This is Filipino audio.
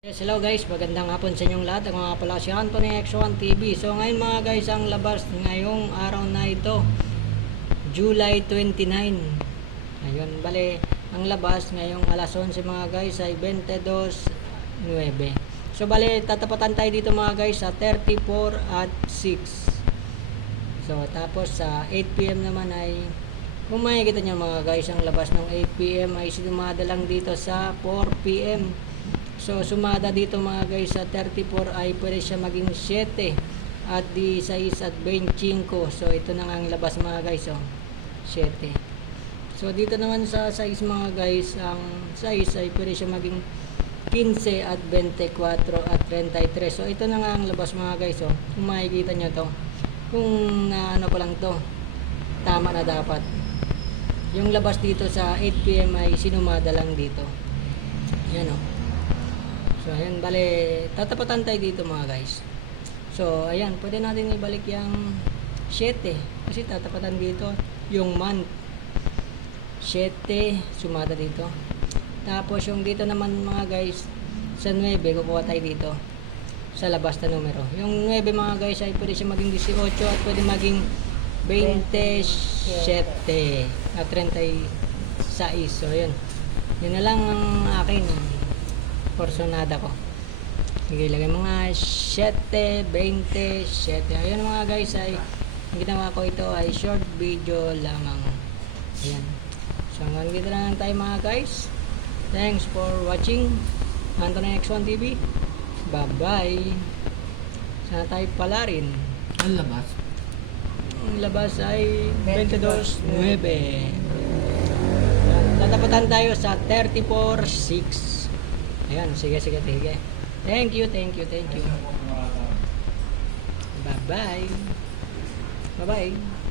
Yes, hello guys, magandang hapon sa inyong lahat. Ako nga pala si Anthony X1 TV. So ngayon mga guys, ang labas ngayong araw na ito, July 29. Ayun, bale, ang labas ngayong alas 11 mga guys ay 22.9. So bale, tatapatan tayo dito mga guys sa 34 at 6. So tapos sa 8pm naman ay kung makikita nyo mga guys, ang labas ng 8pm ay sinumada lang dito sa 4pm. So sumada dito mga guys sa 34 ay pwede siya maging 7 at di 6 at 25. So ito na nga ang labas mga guys oh. 7. So dito naman sa 6 mga guys, ang 6 ay pwede siya maging 15 at 24 at 33. So ito na nga ang labas mga guys oh. Kung makikita nyo to. Kung na ano ko lang to. Tama na dapat. Yung labas dito sa 8pm ay sinumada lang dito. Yan oh. So, ayan, bale, tatapatan tayo dito mga guys. So, ayan, pwede natin ibalik yung 7. Kasi tatapatan dito yung month. 7, sumada dito. Tapos, yung dito naman mga guys, sa 9, kukuha tayo dito sa labas na numero. Yung 9 mga guys ay pwede siya maging 18 at pwede maging 27 at 36. So, yun. Yun na lang ang akin porsyonada ko. Sige, lagay mga 7, 20, 7. Ayan mga guys, ay ang ginawa ko ito ay short video lamang. Ayan. So hanggang dito lang tayo mga guys. Thanks for watching. Anthony X1 TV. Bye-bye. Sana tayo pala rin. Ang labas. Ang labas ay 22.9. Tatapatan tayo sa 34.6. Ayan, sige, sige, sige. Thank you, thank you, thank you. Bye-bye. Bye-bye.